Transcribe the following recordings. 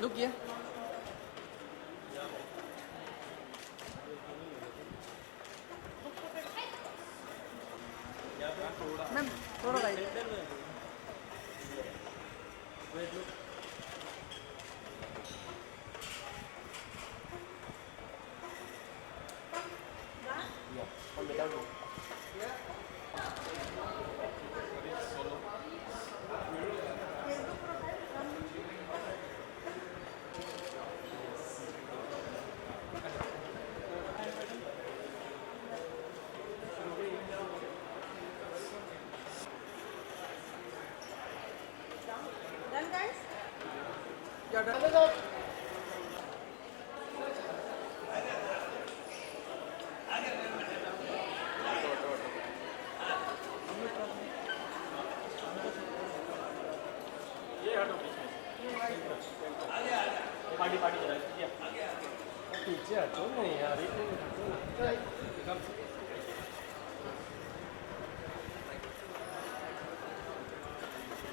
Look here. Ma'am थोड़ा right. Done, guys? You're done. पीछे हटो नहीं यार, एक मिनट हटो ना.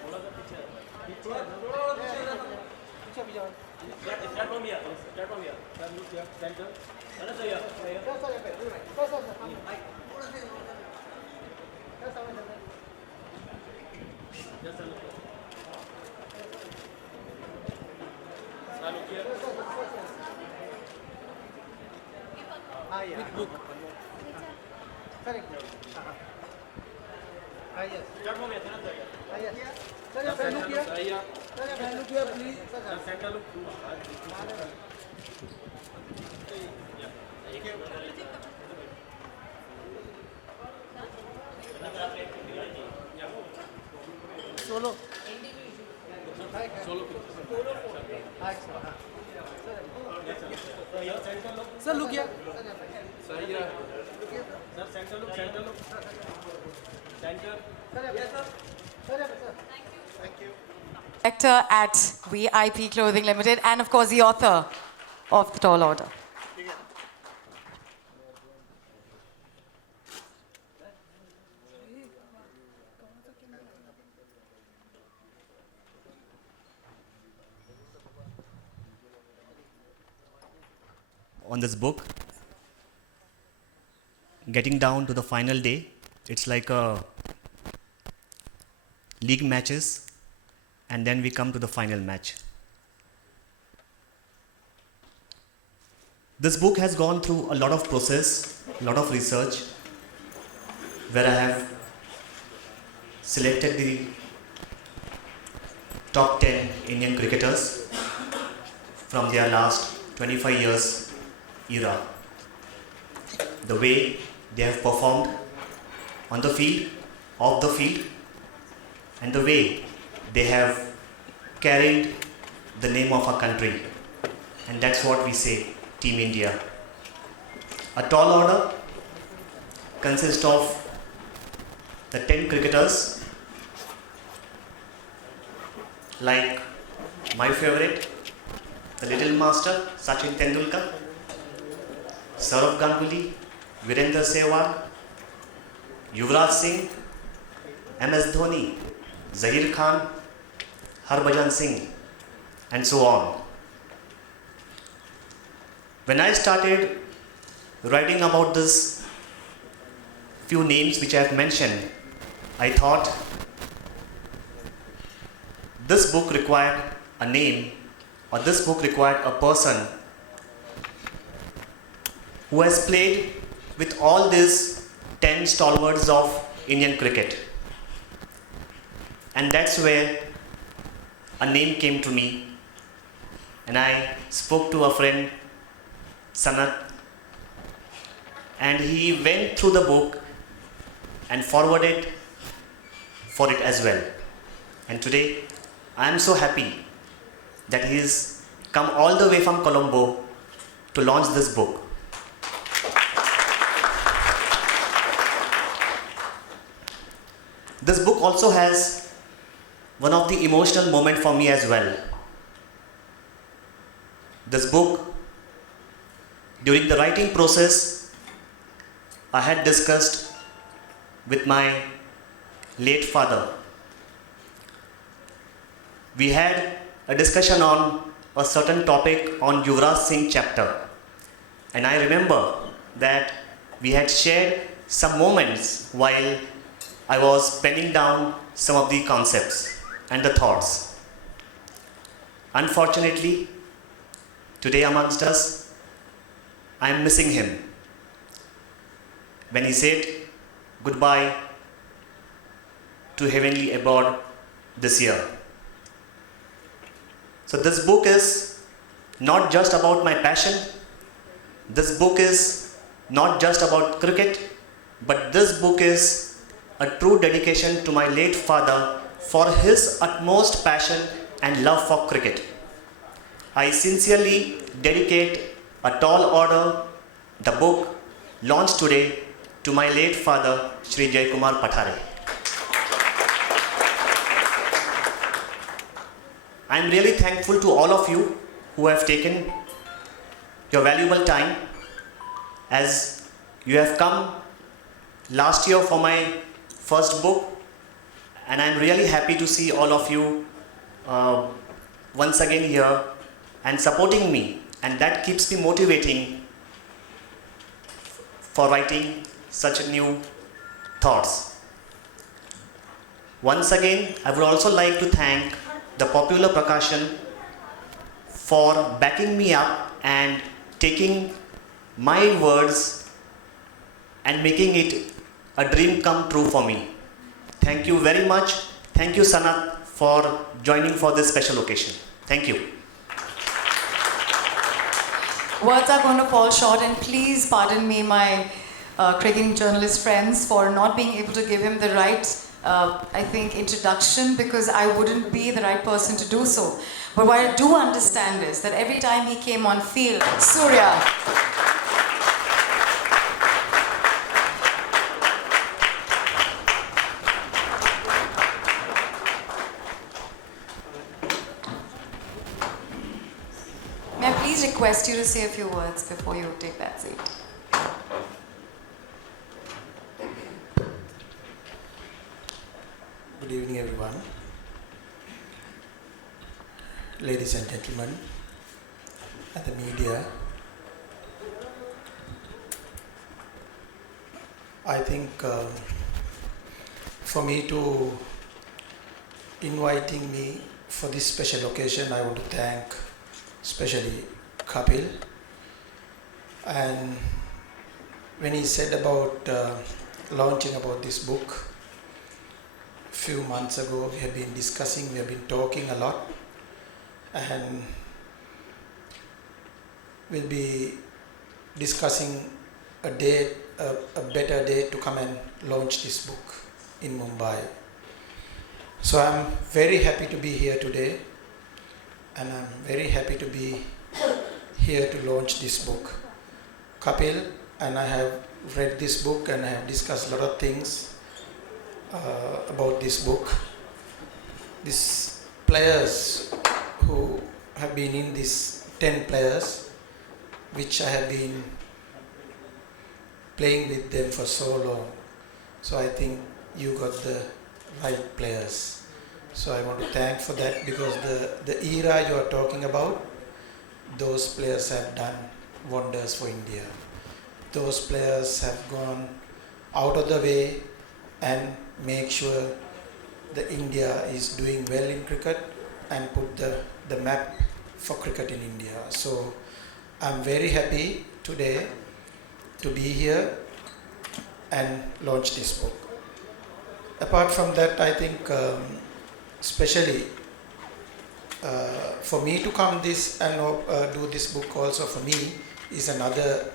थोड़ा सा पीछे पीछे पीछे. Start from here. Start from here. Sir, look here. Center. Sir, sir, here. Sir, sir, sir, sir, sir. Yes, sir. Sir, look here. Ah, yeah. Which book? Correct. Ah, yes. Start from here. Sir, ah, yes. Sir, your pen look here. Sir, your pen look here, please. Sir, center look. Solo. Solo. Sir, look here. Sir, here. Sir, center look. Center look. Center. Yes, sir. Thank you. Director at VIP Clothing Limited, and of course the author of The Tall Order. On this book, getting down to the final day, it's like a league matches, and then we come to the final match. This book has gone through a lot of process, a lot of research, where I have selected the top 10 Indian cricketers from their last 25 years era. The way they have performed on the field, off the field, and the way they have carried the name of our country. And that's what we say, Team India. A tall order consists of the 10 cricketers, like my favorite, the little master, Sachin Tendulkar, Saurav Ganguly, Virendra Sehwag, Yuvraj Singh, MS Dhoni, Zahir Khan, Harbhajan Singh, and so on. When I started writing about this few names which I have mentioned, I thought this book required a name, or this book required a person who has played with all these 10 stalwarts of Indian cricket. And that's where a name came to me, and I spoke to a friend, Sanath, and he went through the book and forwarded for it as well. And today I am so happy that he has come all the way from Colombo to launch this book. This book also has one of the emotional moments for me as well. This book, during the writing process, I had discussed with my late father. We had a discussion on a certain topic on Yuvraj Singh chapter. And I remember that we had shared some moments while I was penning down some of the concepts and the thoughts. Unfortunately, today amongst us, I am missing him. When he said goodbye to heavenly abode this year. So this book is not just about my passion. This book is not just about cricket, but this book is a true dedication to my late father for his utmost passion and love for cricket. I sincerely dedicate a tall order, the book launched today, to my late father, Shri Jaykumar Pathare. I am really thankful to all of you who have taken your valuable time, as you have come last year for my first book, and I am really happy to see all of you once again here and supporting me, and that keeps me motivating for writing such new thoughts. Once again, I would also like to thank the Popular Prakashan for backing me up and taking my words and making it a dream come true for me. Thank you very much. Thank you, Sanath, for joining for this special occasion. Thank you. Words are going to fall short, and please pardon me, my cricketing journalist friends, for not being able to give him the right, I think, introduction, because I wouldn't be the right person to do so. But what I do understand is that every time he came on field, Surya, may I please request you to say a few words before you take that seat? Good evening, everyone. Ladies and gentlemen, and the media. I think for me to inviting me for this special occasion, I want to thank especially Kapil. And when he said about launching about this book, few months ago, we have been discussing, we have been talking a lot, and we'll be discussing a date, a better date to come and launch this book in Mumbai. So I'm very happy to be here today, and I'm very happy to be here to launch this book. Kapil and I have read this book and I have discussed a lot of things about this book. These players who have been in this 10 players, which I have been playing with them for so long. So I think you got the right players. So I want to thank for that, because the era you are talking about, those players have done wonders for India. Those players have gone out of the way and make sure that India is doing well in cricket and put the map for cricket in India. So I'm very happy today to be here and launch this book. Apart from that, I think especially for me to come this and do this book also for me is another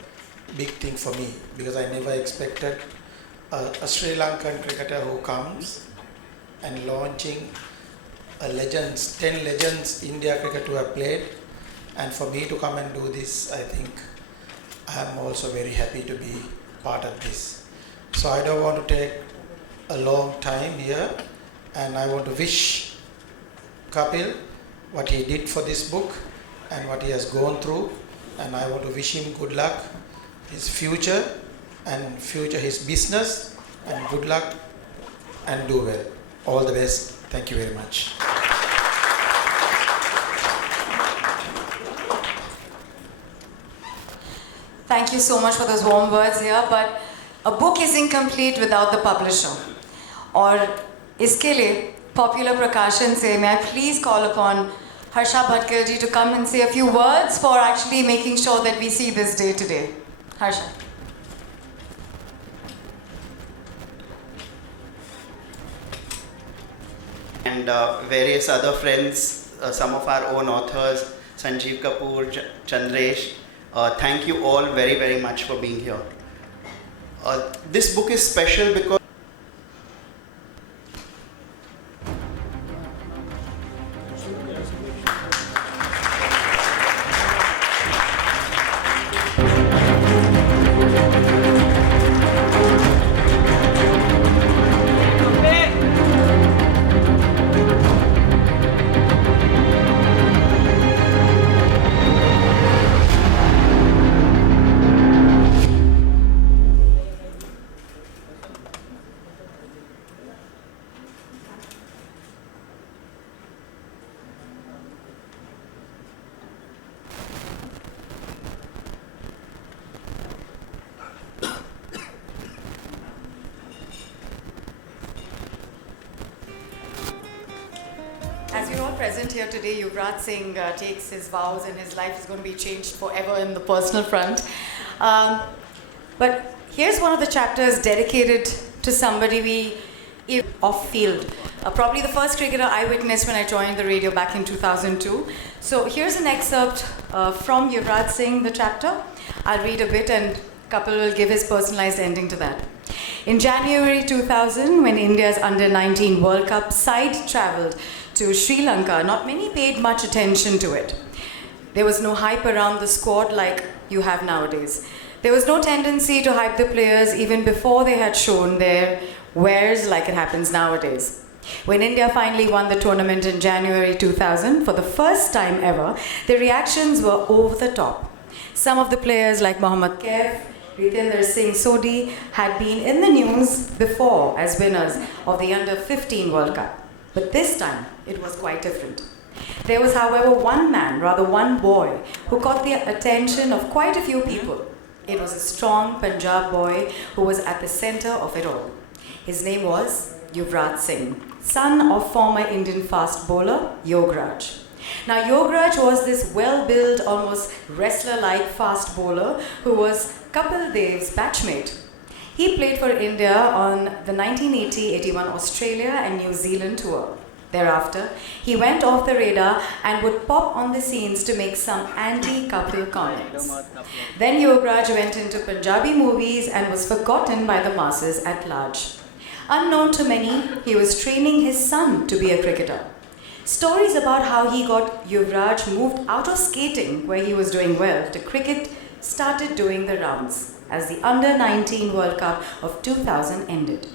big thing for me, because I never expected a Sri Lankan cricketer who comes and launching a 10 legends India cricket who have played, and for me to come and do this, I think I am also very happy to be part of this. So I don't want to take a long time here, and I want to wish Kapil what he did for this book and what he has gone through, and I want to wish him good luck, his future and future his business, and good luck and do well. All the best. Thank you very much. thank you so much for those warm words here, but a book is incomplete without the publisher. और इसके लिए Popular Prakashan से may I please call upon Harsha Bhatkar ji to come and say a few words for actually making sure that we see this day today. Harsha. And various other friends, some of our own authors, Sanjeev Kapoor, Chandresh. Thank you all very, very much for being here. This book is special because As you're all present here today, Yuvraj Singh takes his vows and his life is going to be changed forever in the personal front. But here's one of the chapters dedicated to somebody off field. Probably the first cricketer I witnessed when I joined the radio back in 2002. So here's an excerpt from Yuvraj Singh, the chapter. I'll read a bit and Kapil will give his personalized ending to that. In January 2000, when India's Under-19 World Cup side travelled to Sri Lanka, not many paid much attention to it. There was no hype around the squad like you have nowadays. There was no tendency to hype the players even before they had shown their wares like it happens nowadays. When India finally won the tournament in January 2000, for the first time ever, the reactions were over the top. Some of the players like Mohammad Kaif, Ritendra Singh Sodhi had been in the news before as winners of the Under-15 World Cup. But this time, it was quite different. There was, however, one man, rather one boy, who caught the attention of quite a few people. It was a strong Punjab boy who was at the center of it all. His name was Yuvraj Singh, son of former Indian fast bowler Yograj. Now, Yograj was this well-built, almost wrestler-like fast bowler who was Kapil Dev's batchmate. He played for India on the 1980-81 Australia and New Zealand tour. Thereafter, he went off the radar and would pop on the scenes to make some anti-Kapil comments. Then Yograj went into Punjabi movies and was forgotten by the masses at large. Unknown to many, he was training his son to be a cricketer. Stories about how he got Yuvraj moved out of skating, where he was doing well, to cricket started doing the rounds as the Under-19 World Cup of 2000 ended.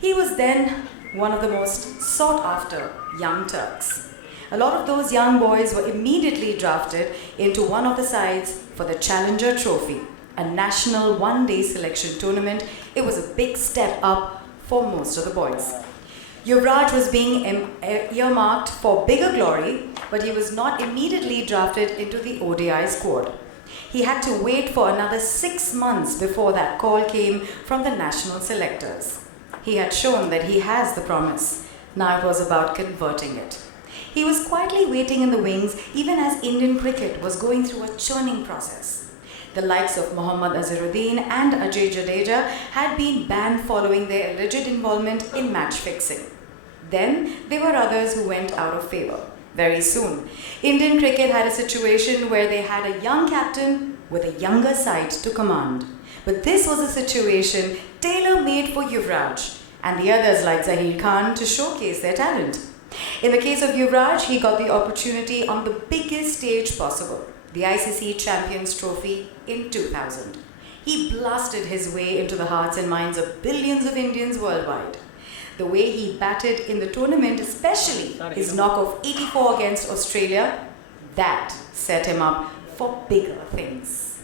He was then one of the most sought-after young Turks. A lot of those young boys were immediately drafted into one of the sides for the Challenger Trophy, a national one-day selection tournament. It was a big step up for most of the boys. Yuvraj was being earmarked for bigger glory, but he was not immediately drafted into the ODI squad. He had to wait for another 6 months before that call came from the national selectors. He had shown that he has the promise. Now it was about converting it. He was quietly waiting in the wings even as Indian cricket was going through a churning process. The likes of Mohammad Azharuddin and Ajay Jadeja had been banned following their alleged involvement in match fixing. Then there were others who went out of favor. Very soon, Indian cricket had a situation where they had a young captain with a younger side to command. But this was a situation tailor-made for Yuvraj and the others like Zahir Khan to showcase their talent. In the case of Yuvraj, he got the opportunity on the biggest stage possible, the ICC Champions Trophy in 2000. He blasted his way into the hearts and minds of billions of Indians worldwide. The way he batted in the tournament, especially his knock of 84 against Australia, that set him up for bigger things.